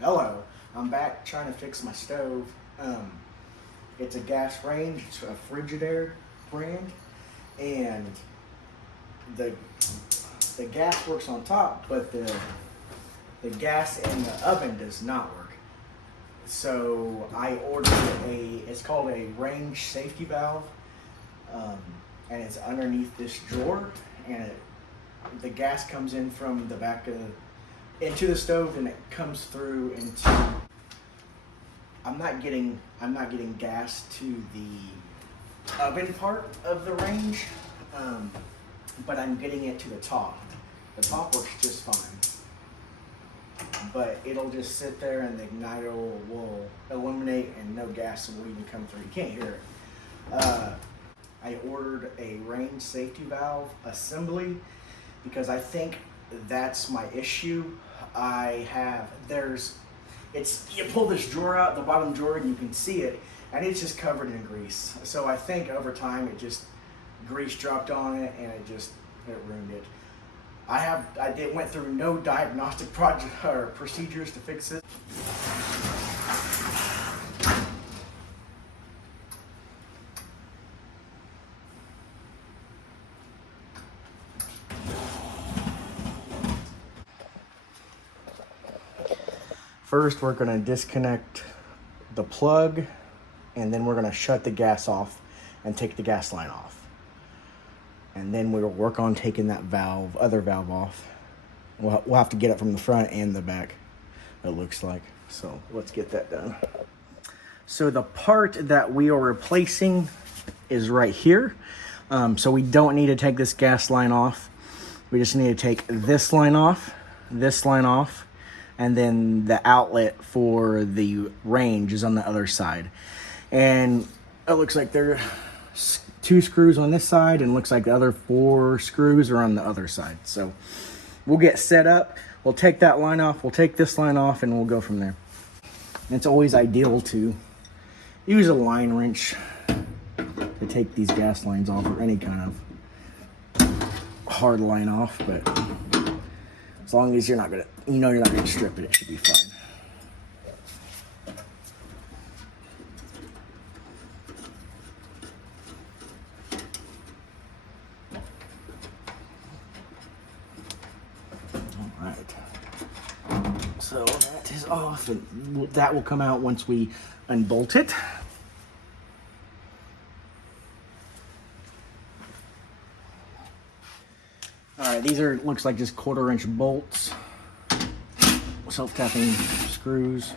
Hello, I'm back trying to fix my stove. It's a gas range, it's a Frigidaire brand, and the gas works on top, but the gas in the oven does not work. So I ordered it's called a range safety valve, and it's underneath this drawer, and the gas comes in from the back into the stove, and it comes through into. I'm not getting gas to the oven part of the range, but I'm getting it to the top. The top works just fine, but it'll just sit there and the igniter will illuminate and no gas will even come through. You can't hear it. I ordered a range safety valve assembly because I think that's my issue. You pull this drawer out, the bottom drawer, and you can see it, and it's just covered in grease. So I think over time grease dropped on it, and it ruined it. I went through no diagnostic procedures to fix it. First, we're going to disconnect the plug, and then we're going to shut the gas off and take the gas line off. And then we'll work on taking that other valve off. We'll have to get it from the front and the back, it looks like. So let's get that done. So the part that we are replacing is right here. So we don't need to take this gas line off. We just need to take this line off, and then the outlet for the range is on the other side. And it looks like there are 2 screws on this side, and it looks like the other 4 screws are on the other side. So we'll get set up, we'll take that line off, we'll take this line off, and we'll go from there. And it's always ideal to use a line wrench to take these gas lines off, or any kind of hard line off, but as long as you're not gonna strip it, it should be fine. All right. So that is off, and that will come out once we unbolt it. All right, these looks like just 1/4-inch bolts, self-tapping screws.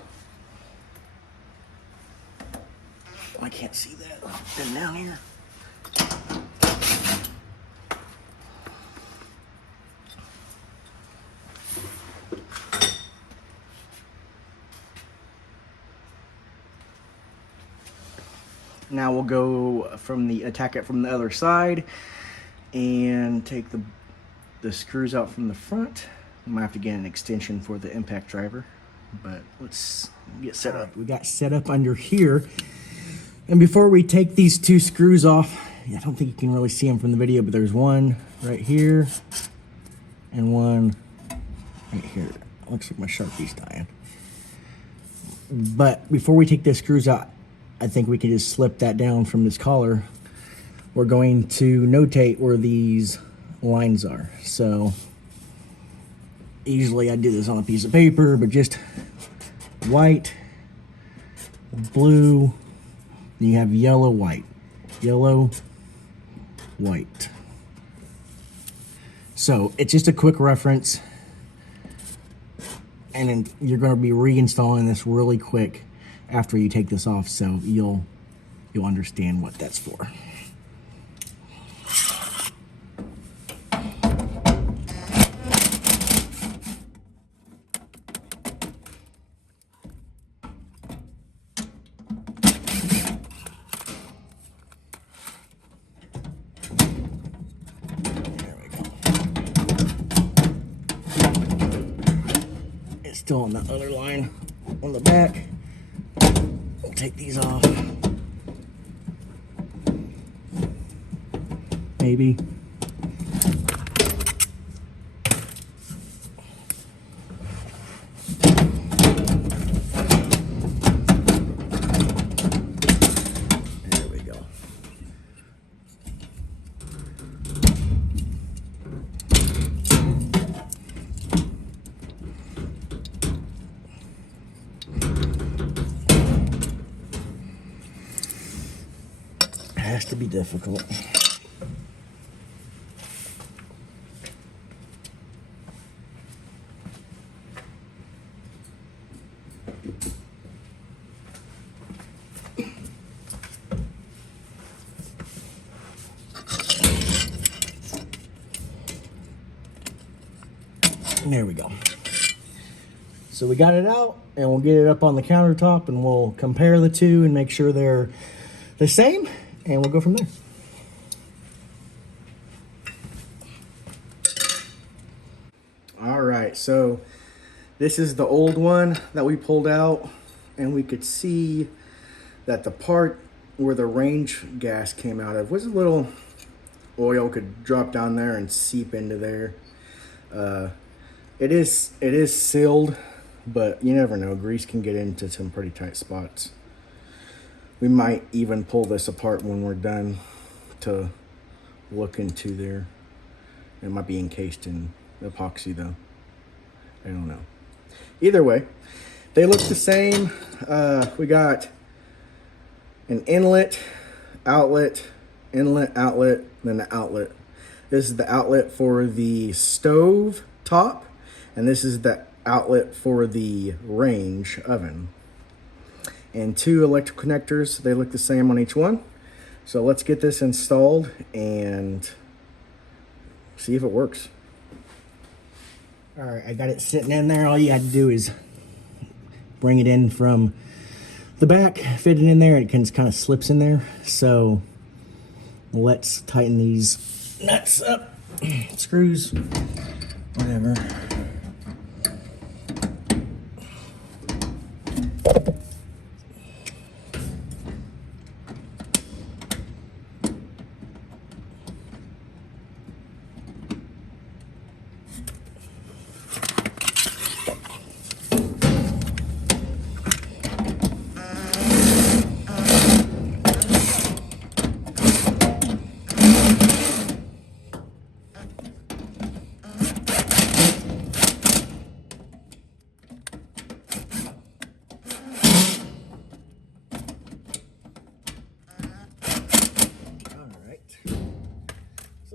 I can't see that. Been down here. Now we'll go attack it from the other side and take the screws out from the front. I might have to get an extension for the impact driver, but let's get set up. We got set up under here. And before we take these 2 screws off, I don't think you can really see them from the video, but there's one right here and one right here. Looks like my Sharpie's dying. But before we take the screws out, I think we can just slip that down from this collar. We're going to notate where these lines are. So usually I do this on a piece of paper, but just white, blue, then you have yellow, white, yellow, white. So it's just a quick reference, and then you're going to be reinstalling this really quick after you take this off, so you'll understand what that's for. Still on the other line on the back. We'll take these off. Maybe. has to be difficult. There we go. So we got it out, and we'll get it up on the countertop, and we'll compare the two and make sure they're the same, and we'll go from there. All right, so this is the old one that we pulled out, and we could see that the part where the range gas came out of was a little oil could drop down there and seep into there. It is sealed, but you never know. Grease can get into some pretty tight spots. We might even pull this apart when we're done to look into there. It might be encased in epoxy though. I don't know. Either way, they look the same. We got an inlet, outlet, then the outlet. This is the outlet for the stove top, and this is the outlet for the range oven. And two electrical connectors. They look the same on each one. So let's get this installed and see if it works. All right, I got it sitting in there. All you had to do is bring it in from the back, fit it in there, and it kind of slips in there. So let's tighten these nuts up, screws, whatever.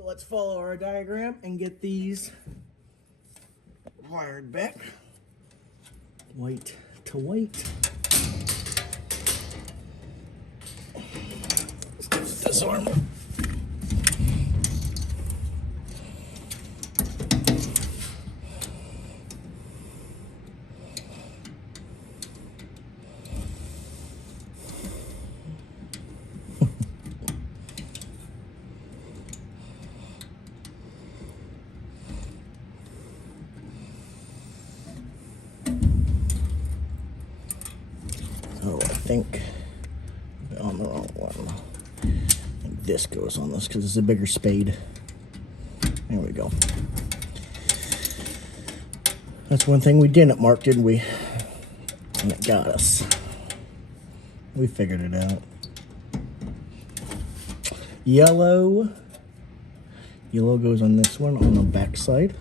Let's follow our diagram and get these wired back. White to white. Disarm. Oh, I think I'm on the wrong one. I think this goes on this because it's a bigger spade. There we go. That's one thing we didn't mark, didn't we? And it got us. We figured it out. Yellow goes on this one on the back side.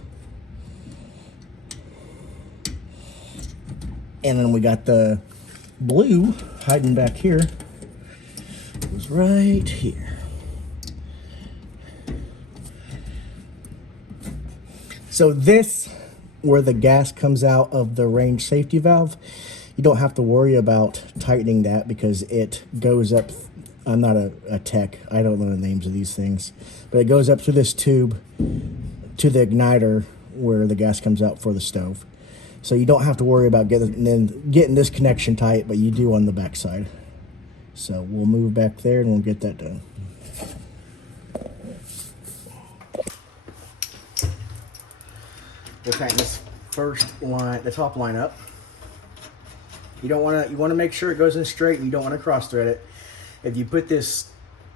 And then we got the blue hiding back here. It was right here. So this, where the gas comes out of the range safety valve, you don't have to worry about tightening that because it goes up. I'm not a tech. I don't know the names of these things, but it goes up through this tube to the igniter where the gas comes out for the stove. So you don't have to worry about getting this connection tight, but you do on the back side. So we'll move back there and we'll get that done. We'll tighten this first line, the top line up. You want to make sure it goes in straight, and you don't want to cross thread it. If you put the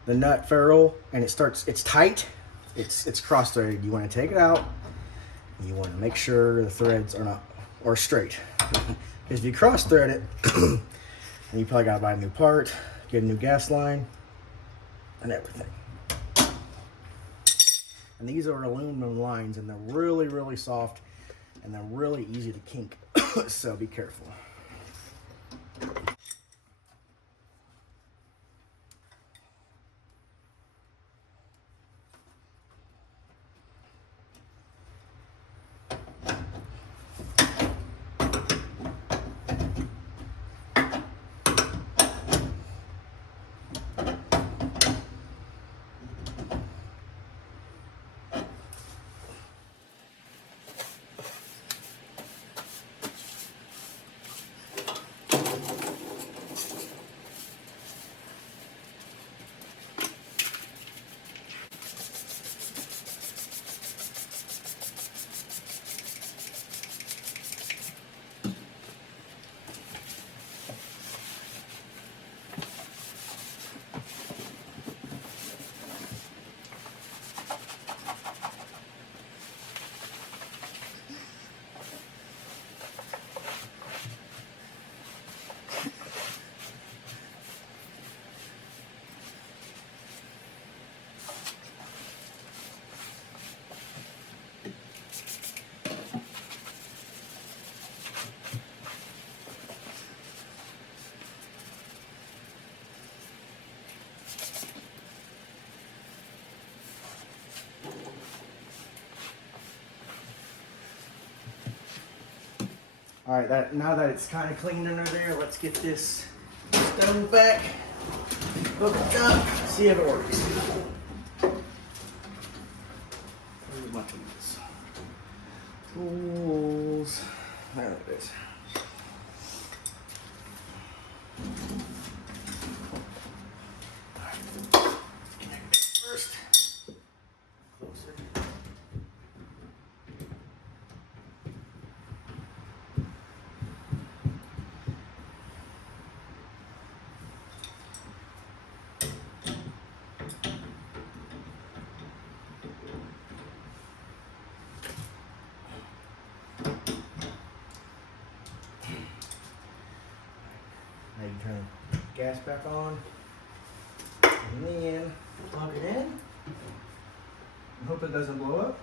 nut ferrule and it's tight, it's cross threaded. You want to take it out. And you want to make sure the threads are straight. Because if you cross thread it, then you probably got to buy a new part, get a new gas line, and everything. And these are aluminum lines, and they're really, really soft, and they're really easy to kink. So be careful. All right, now that it's kind of clean under there, let's get this stove back hooked up, see if it works. Where's my tools? Tools. There it is. First, closer. Now you turn the gas back on, and then plug it in. I hope it doesn't blow up.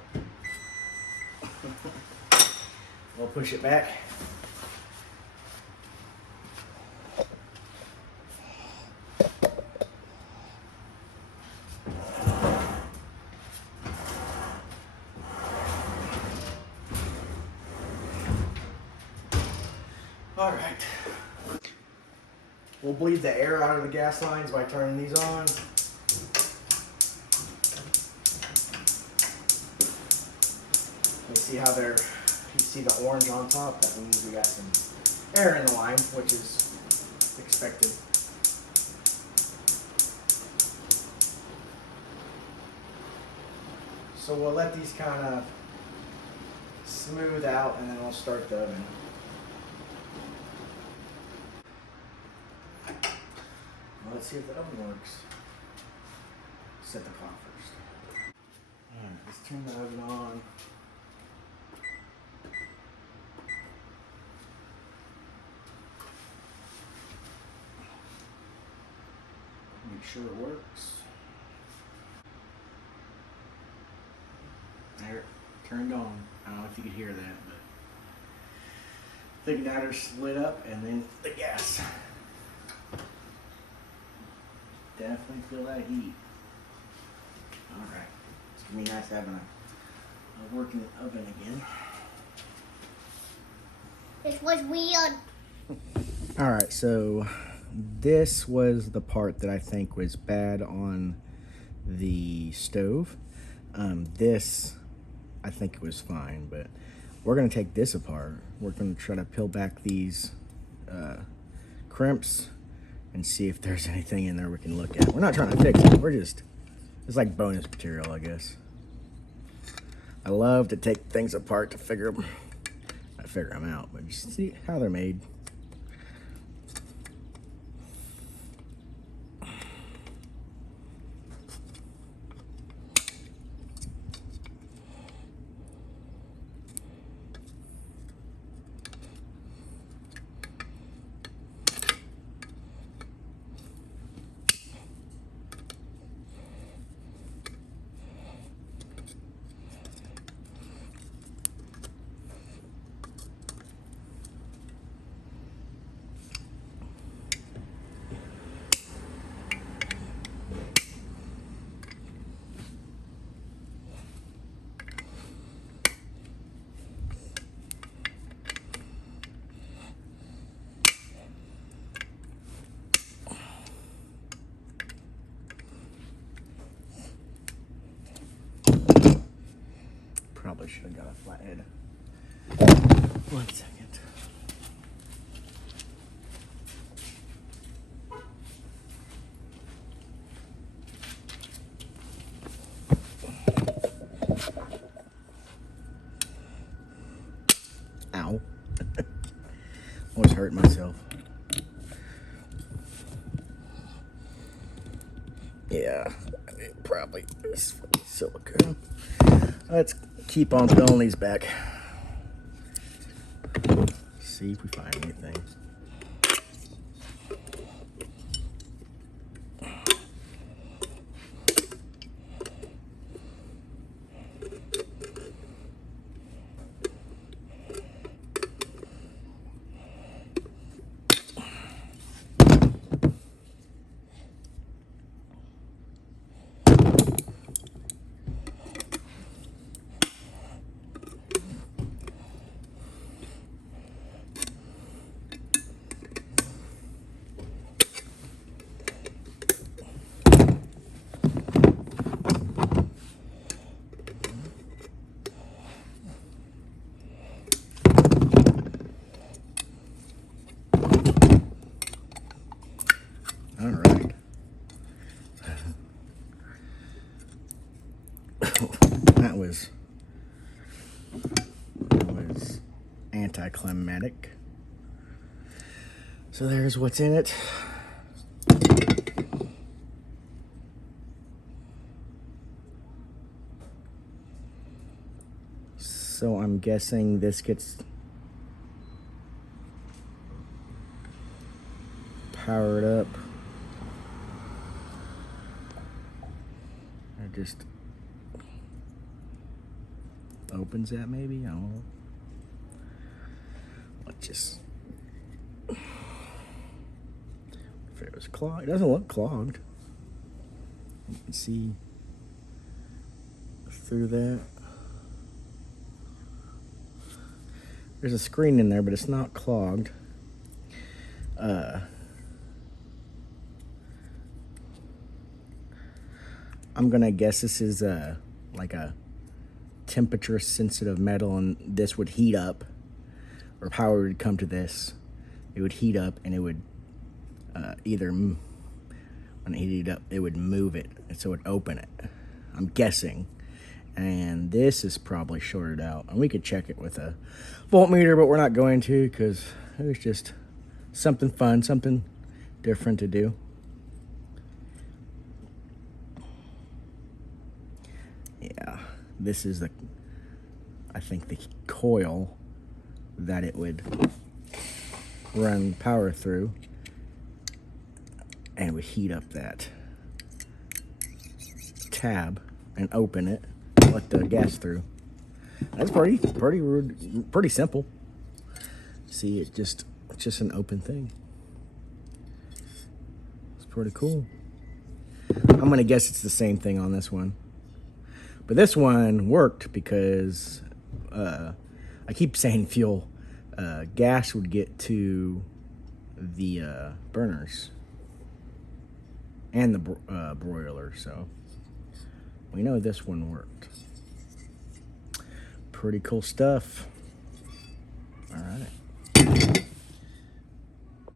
We'll push it back. All right. We'll bleed the air out of the gas lines by turning these on. You see how you see the orange on top? That means we got some air in the line, which is expected. So we'll let these kind of smooth out and then we'll start the oven. Let's see if the oven works. Set the clock first. Alright, let's turn the oven on. Make sure it works. There, turned on. I don't know if you could hear that, but the igniter's lit up and then the gas. Definitely feel that heat. Alright, it's gonna be nice having a working oven again. This was weird. Alright, so this was the part that I think was bad on the stove. This, I think it was fine, but we're gonna take this apart. We're gonna try to peel back these crimps and see if there's anything in there we can look at. We're not trying to fix it. It's like bonus material, I guess. I love to take things apart to figure them out, but just see how they're made. Probably should have got a flathead. 1 second. Ow. Almost hurt myself. Yeah, it probably is silicone. Let's keep on peeling these back. See if we find anything. anticlimactic. So there's what's in it. So I'm guessing this gets powered up. It just opens that maybe? I don't know. Let's just... If it was clogged, it doesn't look clogged. You can see through that. There's a screen in there, but it's not clogged. I'm gonna guess this is like a temperature sensitive metal, and this would heat up, or power would come to this. It would heat up, and it would either when it heated up, it would move it, and so it would open it. I'm guessing. And this is probably shorted out, and we could check it with a voltmeter, but we're not going to because it was just something fun, something different to do. Yeah, this is I think the coil that it would run power through, and it would heat up that tab and open it, let the gas through. That's pretty simple. See, it's just an open thing. It's pretty cool. I'm gonna guess it's the same thing on this one, but this one worked because I keep saying fuel. Gas would get to the burners and the broiler, so we know this one worked. Pretty cool stuff.